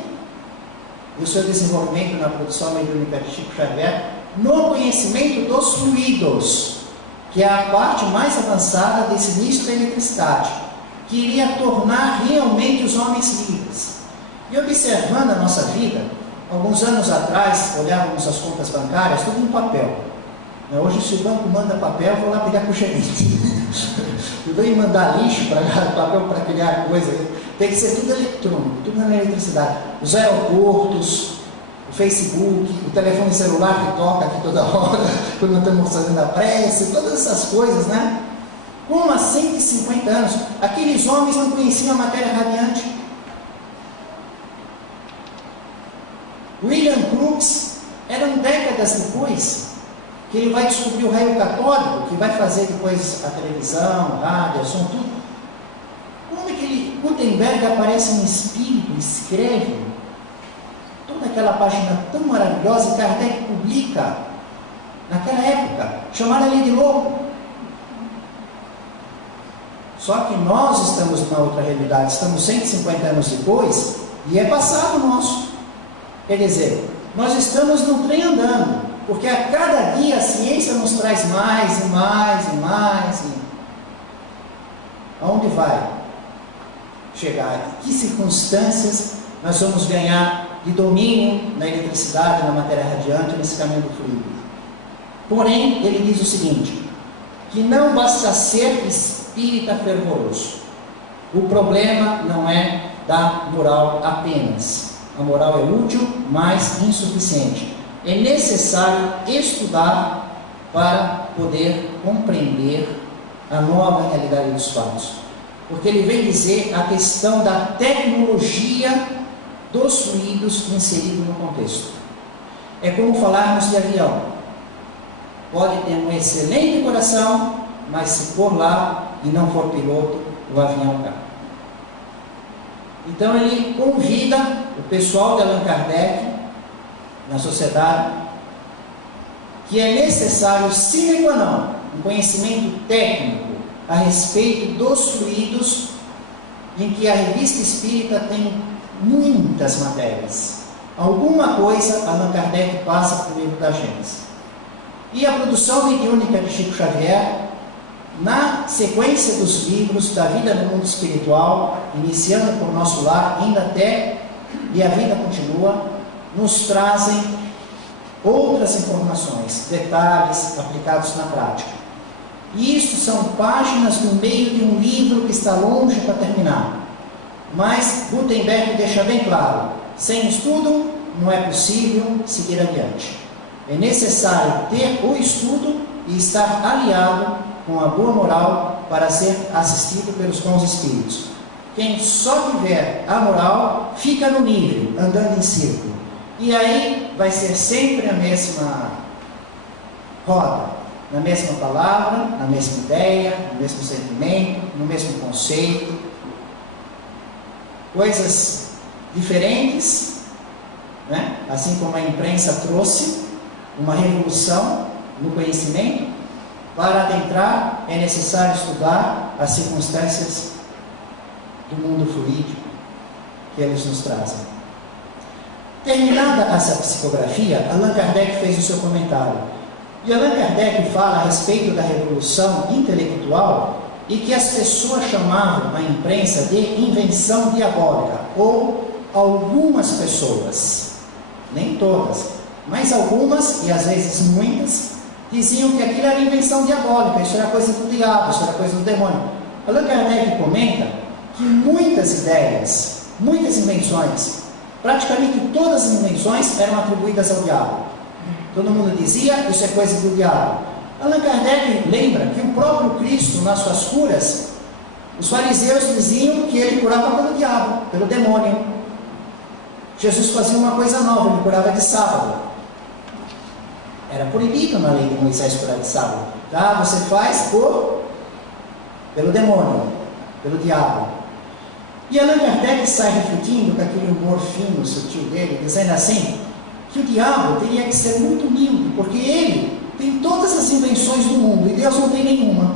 e o seu desenvolvimento na produção mediúnica de Chico Xavier no conhecimento dos fluidos, que é a parte mais avançada desse início da eletricidade, que iria tornar realmente os homens livres. E observando a nossa vida, alguns anos atrás, olhávamos as contas bancárias, tudo em papel. Hoje, se o banco manda papel, eu vou lá pegar com o gerente. Eu vou mandar lixo para papel para criar coisa. Tem que ser tudo eletrônico, tudo na eletricidade. Os aeroportos, o Facebook, o telefone celular que toca aqui toda hora, quando nós estamos fazendo a prece, todas essas coisas, né? Como há 150 anos, aqueles homens não conheciam a matéria radiante. William Crookes, eram décadas depois, que ele vai descobrir o raio católico, que vai fazer depois a televisão, rádio, som, tudo. Como é que Gutenberg aparece em espírito, escreve toda aquela página tão maravilhosa, e Kardec publica, naquela época, chamaram ele de louco. Só que nós estamos numa outra realidade, estamos 150 anos depois, e é passado nosso. Quer dizer, nós estamos no trem andando, porque a cada dia a ciência nos traz mais e mais e mais. Aonde vai chegar? Que circunstâncias nós vamos ganhar de domínio na eletricidade, na matéria radiante, nesse caminho do fluido? Porém, ele diz o seguinte, que não basta ser espírita fervoroso. O problema não é da moral apenas. A moral é útil, mas insuficiente. É necessário estudar para poder compreender a nova realidade dos fatos. Porque ele vem dizer a questão da tecnologia dos fluidos inserido no contexto. É como falarmos de avião. Pode ter um excelente coração, mas se for lá e não for piloto, o avião cai. Então ele convida o pessoal de Allan Kardec na sociedade que é necessário, sine qua non, um conhecimento técnico a respeito dos fluidos, em que a Revista Espírita tem muitas matérias. Alguma coisa Allan Kardec passa para o livro da Gênesis. E a produção mediúnica de Chico Xavier, na sequência dos livros da vida no mundo espiritual, iniciando por Nosso Lar, indo até E a Vida Continua, nos trazem outras informações, detalhes aplicados na prática. E isto são páginas no meio de um livro que está longe para terminar. Mas Gutenberg deixa bem claro: sem estudo não é possível seguir adiante. É necessário ter o estudo e estar aliado com a boa moral para ser assistido pelos bons espíritos. Quem só tiver a moral fica no nível, andando em círculo. E aí vai ser sempre a mesma roda, na mesma palavra, na mesma ideia, no mesmo sentimento, no mesmo conceito. Coisas diferentes, né? Assim como a imprensa trouxe uma revolução no conhecimento, para adentrar é necessário estudar as circunstâncias do mundo fluídico que eles nos trazem. Terminada essa psicografia, Allan Kardec fez o seu comentário. E Allan Kardec fala a respeito da revolução intelectual e que as pessoas chamavam a imprensa de invenção diabólica, ou algumas pessoas, nem todas, mas algumas, e às vezes muitas, diziam que aquilo era invenção diabólica, isso era coisa do diabo, isso era coisa do demônio. Allan Kardec comenta que muitas ideias, muitas invenções, praticamente todas as invenções eram atribuídas ao diabo. Todo mundo dizia, isso é coisa do diabo. Allan Kardec lembra que o próprio Cristo, nas suas curas, os fariseus diziam que ele curava pelo diabo, pelo demônio. Jesus fazia uma coisa nova, ele curava de sábado. Era proibido na lei de Moisés curar de sábado. Ah, você faz pelo demônio, pelo diabo. E Allan Kardec sai refletindo com aquele humor fino, sutil dele, dizendo assim, que o diabo teria que ser muito humilde, porque ele tem todas as invenções do mundo e Deus não tem nenhuma.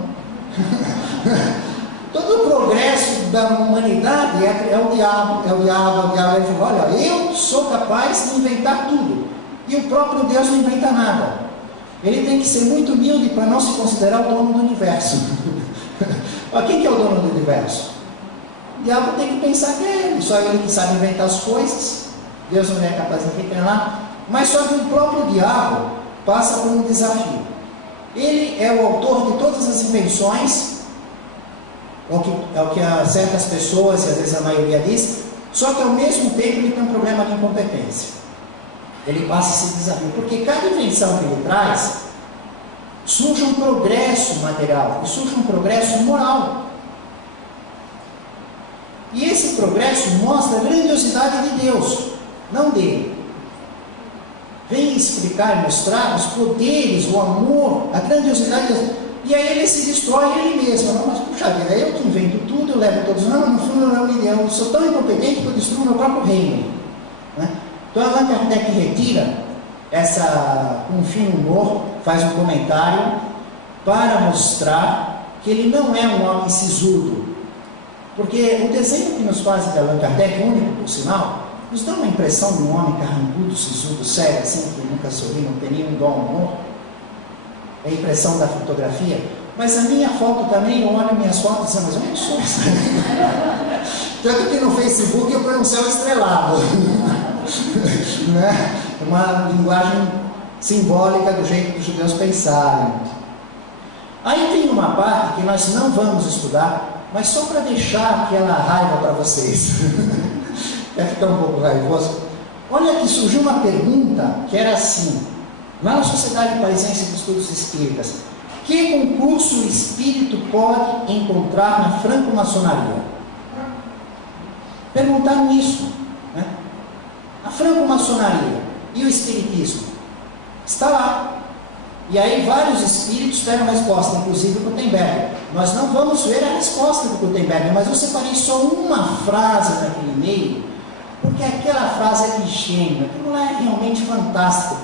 Todo o progresso da humanidade é o diabo. Ele falou, olha, eu sou capaz de inventar tudo. E o próprio Deus não inventa nada. Ele tem que ser muito humilde para não se considerar o dono do universo. Quem que é o dono do universo? O diabo tem que pensar que é ele, só ele que sabe inventar as coisas. Deus não é capaz de inventar nada. Mas só que o próprio diabo passa por um desafio. Ele é o autor de todas as invenções, é o que certas pessoas, e às vezes a maioria diz, só que ao mesmo tempo ele tem um problema de incompetência. Ele passa esse desafio, porque cada invenção que ele traz, surge um progresso material, e surge um progresso moral. E esse progresso mostra a grandiosidade de Deus, não dele. Vem explicar e mostrar os poderes, o amor, a grandiosidade de Deus. E aí ele se destrói ele mesmo. Não, mas puxa vida, eu que invento tudo, eu levo todos. Não, no fundo eu sou tão incompetente que eu destruo meu próprio reino. Né? Então Allan Kardec retira com um fino humor, faz um comentário para mostrar que ele não é um homem sisudo. Porque o desenho que nos fazem de Allan Kardec, único por sinal, nos dá uma impressão de um homem carrancudo, sisudo, sério, assim, que nunca sorri, não tem nenhum dom humor. É a impressão da fotografia. Mas a minha foto também, eu olho minhas fotos e digo, mas eu não sou assim. Tanto que no Facebook eu ponho um céu estrelado. Né? Uma linguagem simbólica do jeito que os judeus pensarem. Aí tem uma parte que nós não vamos estudar, mas só para deixar aquela raiva para vocês. Vai ficar um pouco raivoso. Olha que surgiu uma pergunta que era assim, lá na Sociedade Parisiense de Estudos Espíritas: que concurso o espírito pode encontrar na franco-maçonaria? Perguntaram isso, né? A franco-maçonaria e o espiritismo está lá. E aí vários espíritos deram resposta, inclusive o Gutenberg. Nós não vamos ver a resposta do Gutenberg, mas eu separei só uma frase naquele e-mail, porque aquela frase é de gênio, aquilo lá é realmente fantástico.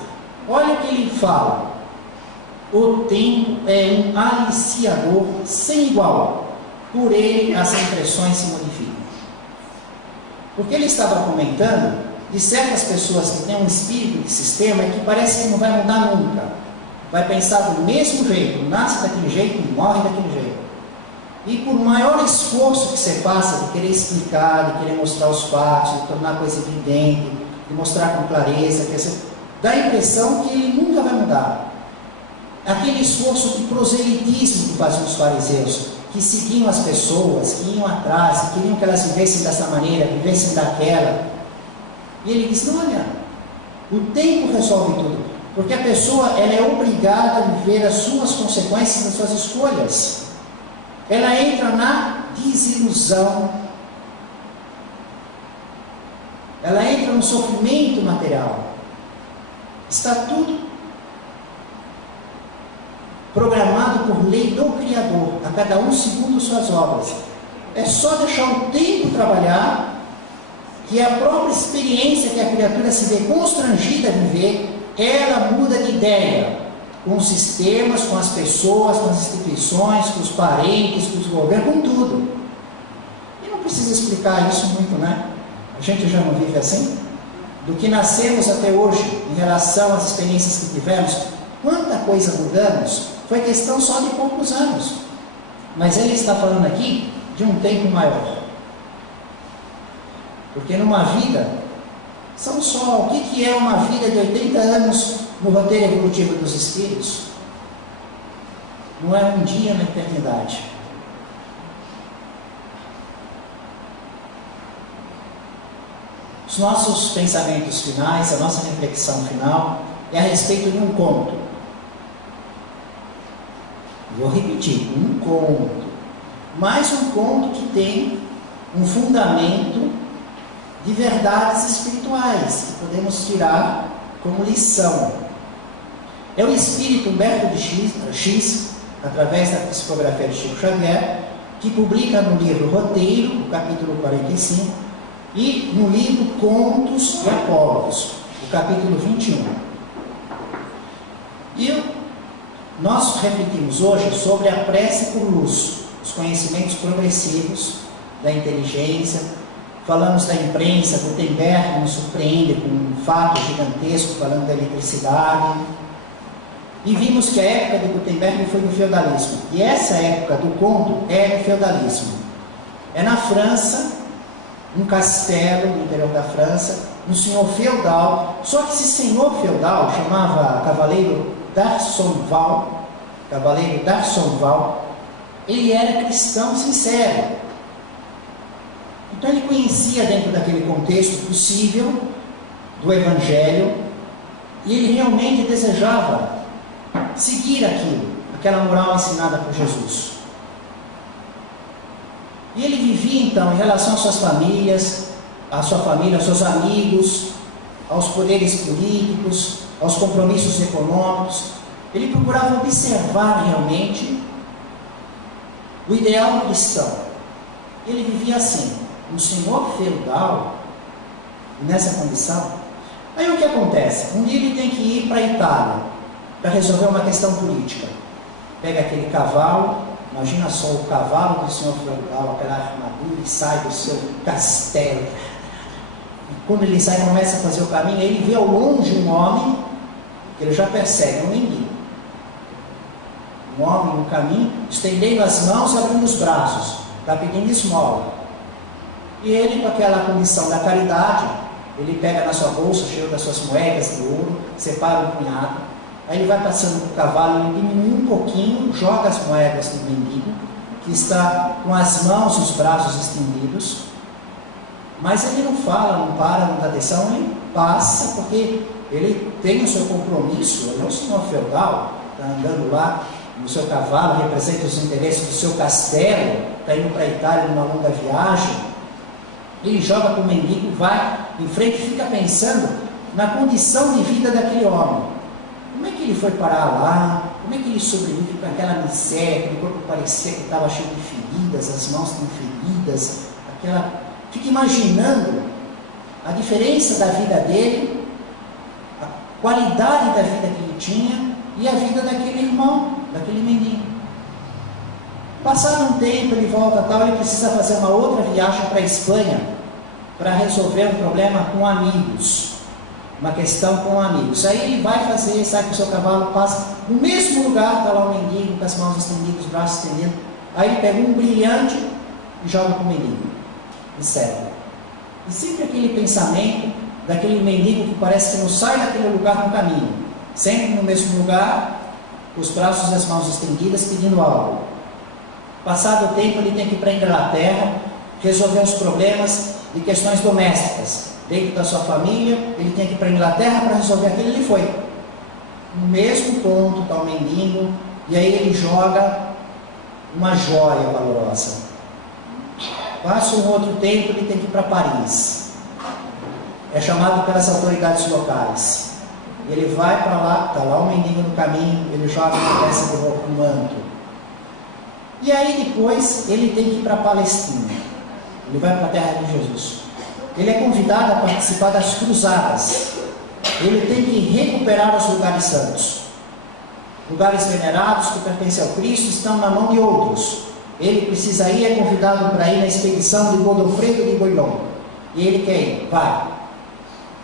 Olha o que ele fala: o tempo é um aliciador sem igual, por ele as impressões se modificam. Porque ele estava comentando de certas pessoas que têm um espírito de sistema e que parece que não vai mudar nunca. Vai pensar do mesmo jeito, nasce daquele jeito e morre daquele jeito. E por maior esforço que você faça de querer explicar, de querer mostrar os fatos, de tornar a coisa evidente, de mostrar com clareza, dá a impressão que ele nunca vai mudar. Aquele esforço de proselitismo que faziam os fariseus, que seguiam as pessoas, que iam atrás, que queriam que elas vivessem dessa maneira, vivessem daquela. E ele diz: não, olha, o tempo resolve tudo, porque a pessoa ela é obrigada a viver as suas consequências das suas escolhas. Ela entra na desilusão, ela entra no sofrimento material. Está tudo programado por lei do Criador, a cada um segundo suas obras. É só deixar o tempo trabalhar, que a própria experiência que a criatura se vê constrangida a viver, ela muda de ideia, com os sistemas, com as pessoas, com as instituições, com os parentes, com os governos, com tudo. E não precisa explicar isso muito, né? A gente já não vive assim? Do que nascemos até hoje, em relação às experiências que tivemos, quanta coisa mudamos, foi questão só de poucos anos. Mas ele está falando aqui de um tempo maior. Porque numa vida, são só, o que é uma vida de 80 anos no roteiro evolutivo dos espíritos? Não é um dia na eternidade. Os nossos pensamentos finais, a nossa reflexão final é a respeito de um conto. Vou repetir, um conto. Mais um conto que tem um fundamento de verdades espirituais que podemos tirar como lição. É o espírito Humberto de X, através da psicografia de Chico Xavier, que publica no livro Roteiro, o capítulo 45, e no livro Contos e Apólogos, o capítulo 21. E nós refletimos hoje sobre a prece por luz, os conhecimentos progressivos da inteligência. Falamos da imprensa, Gutenberg nos surpreende com um fato gigantesco, falando da eletricidade. E vimos que a época de Gutenberg foi do feudalismo. E essa época do conto é do feudalismo. É na França, um castelo no interior da França, um senhor feudal. Só que esse senhor feudal chamava Cavaleiro d'Arsonval, ele era cristão sincero. Então ele conhecia, dentro daquele contexto possível do Evangelho, e ele realmente desejava seguir aquela moral ensinada por Jesus. E ele vivia então em relação às suas famílias, à sua família, aos seus amigos, aos poderes políticos, aos compromissos econômicos. Ele procurava observar realmente o ideal cristão. Ele vivia assim, um senhor feudal, nessa condição. Aí o que acontece? Um dia ele tem que ir para a Itália para resolver uma questão política. Pega aquele cavalo, imagina só o cavalo do senhor feudal, aquela armadura, e sai do seu castelo. E quando ele sai, começa a fazer o caminho, ele vê ao longe um homem, que ele já percebe, um mendigo. Um homem no caminho, estendendo as mãos e abrindo os braços, está pedindo esmola. E ele, com aquela condição da caridade, ele pega na sua bolsa, cheio das suas moedas de ouro, separa um punhado, aí ele vai passando com o cavalo, ele diminui um pouquinho, joga as moedas do mendigo, que está com as mãos e os braços estendidos, mas ele não fala, não para, não dá atenção, ele passa, porque ele tem o seu compromisso, ele é um senhor feudal, está andando lá no seu cavalo, representa os interesses do seu castelo, está indo para a Itália numa longa viagem. Ele joga para o mendigo, vai em frente e fica pensando na condição de vida daquele homem. como é que ele foi parar lá? Como é que ele sobrevive com aquela miséria? Aquele corpo parecia que estava cheio de feridas, as mãos tão feridas, Fica imaginando a diferença da vida dele, a qualidade da vida que ele tinha e a vida daquele irmão, daquele menino. Passado um tempo, ele volta ele precisa fazer uma outra viagem para a Espanha para resolver um problema com amigos, uma questão com amigos. Aí ele vai fazer, sai com o seu cavalo, passa no mesmo lugar, está lá o mendigo com as mãos estendidas, os braços estendidos. Aí ele pega um brilhante e joga para o mendigo e segue. E sempre aquele pensamento daquele mendigo que parece que não sai daquele lugar no caminho, sempre no mesmo lugar, com os braços e as mãos estendidas, pedindo algo. Passado o tempo, ele tem que ir para a Inglaterra, resolver os problemas de questões domésticas. Dentro da sua família, ele tem que ir para a Inglaterra para resolver aquilo. Ele foi. No mesmo ponto está o mendigo, e aí ele joga uma joia valorosa. Passa um outro tempo, ele tem que ir para Paris. É chamado pelas autoridades locais. Ele vai para lá, está lá o mendigo no caminho, ele joga uma peça de roupa, um manto. E aí depois ele tem que ir para a Palestina. Ele vai para a terra de Jesus. Ele é convidado a participar das cruzadas. Ele tem que recuperar os lugares santos. Lugares venerados que pertencem ao Cristo estão na mão de outros. Ele precisa ir, é convidado para ir na expedição de Godofredo de Bouillon. E ele quer ir, vai.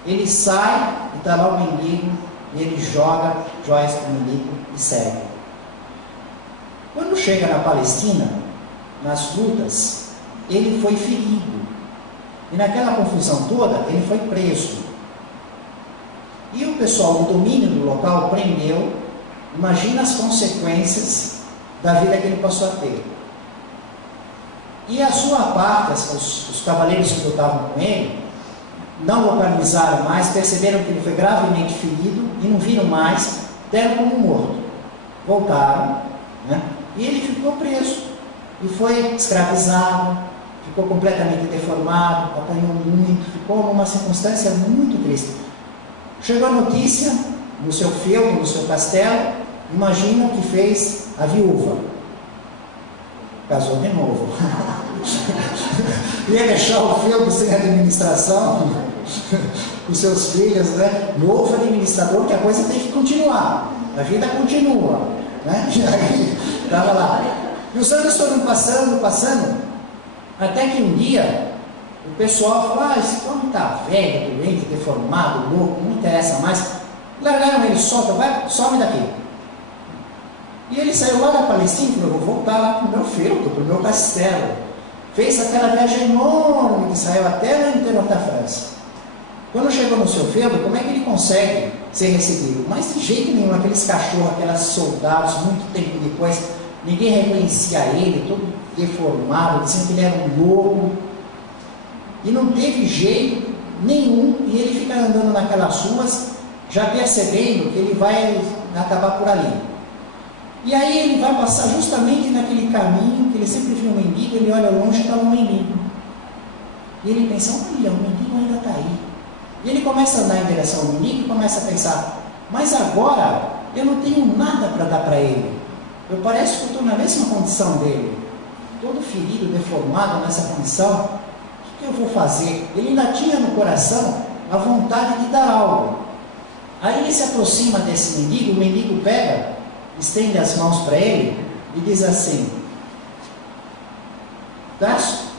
Ele sai e está lá o mendigo, e ele joga joias para o mendigo e segue. Quando chega na Palestina, nas lutas, ele foi ferido. E naquela confusão toda, ele foi preso. E o pessoal do domínio do local prendeu. Imagina as consequências da vida que ele passou a ter. E a sua parte, os cavaleiros que lutavam com ele, não localizaram mais, perceberam que ele foi gravemente ferido e não viram mais, deram como morto. Voltaram, né? E ele ficou preso. E foi escravizado, ficou completamente deformado, apanhou muito, ficou numa circunstância muito triste. Chegou a notícia no seu feudo, no seu castelo, imagina o que fez a viúva. Casou de novo. Ia deixar o feudo sem administração, os seus filhos, né? Novo administrador, que a coisa tem que continuar, a vida continua, né? E aí, estava lá. E os anos foram passando, até que um dia o pessoal falou: esse homem está velho, doente, deformado, louco, não interessa mais. Largaram ele, some daqui. E ele saiu lá da Palestina e falou: vou voltar lá para o meu feudo, para o meu castelo. Fez aquela viagem enorme que saiu até no interior da França. Quando chegou no seu feudo, como é que ele consegue ser recebido? Mas de jeito nenhum, aqueles cachorros, aqueles soldados, muito tempo depois, ninguém reconhecia ele, todo deformado, dizendo que ele era um louco. E não teve jeito nenhum, e ele fica andando naquelas ruas, já percebendo que ele vai acabar por ali. E aí ele vai passar justamente naquele caminho, que ele sempre viu um mendigo, ele olha longe e está um mendigo. E ele pensa: olha, o mendigo ainda está aí. E ele começa a andar em direção ao mendigo e começa a pensar: mas agora eu não tenho nada para dar para ele. Eu parece que eu estou na mesma condição dele. Todo ferido, deformado nessa condição. O que eu vou fazer? Ele ainda tinha no coração a vontade de dar algo. Aí ele se aproxima desse mendigo, o mendigo pega, estende as mãos para ele e diz assim: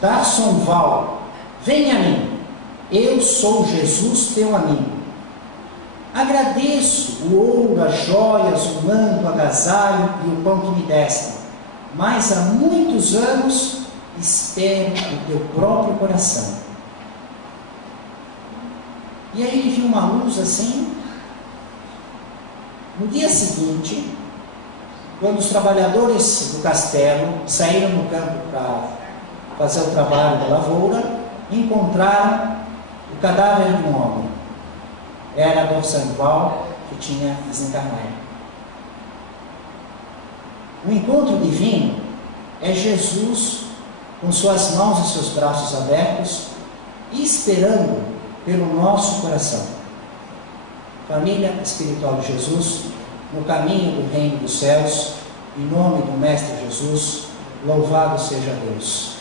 Darson Val, venha a mim, eu sou Jesus teu amigo. Agradeço o ouro, as joias, o manto, o agasalho e o pão que me deste, mas há muitos anos espero o teu próprio coração. E aí ele viu uma luz assim. No dia seguinte, quando os trabalhadores do castelo saíram no campo para fazer o trabalho da lavoura, encontraram o cadáver de um homem. Era Darson Val, que tinha desencarnado. O encontro divino é Jesus com suas mãos e seus braços abertos, esperando pelo nosso coração. Família espiritual de Jesus, no caminho do reino dos céus. Em nome do Mestre Jesus, louvado seja Deus.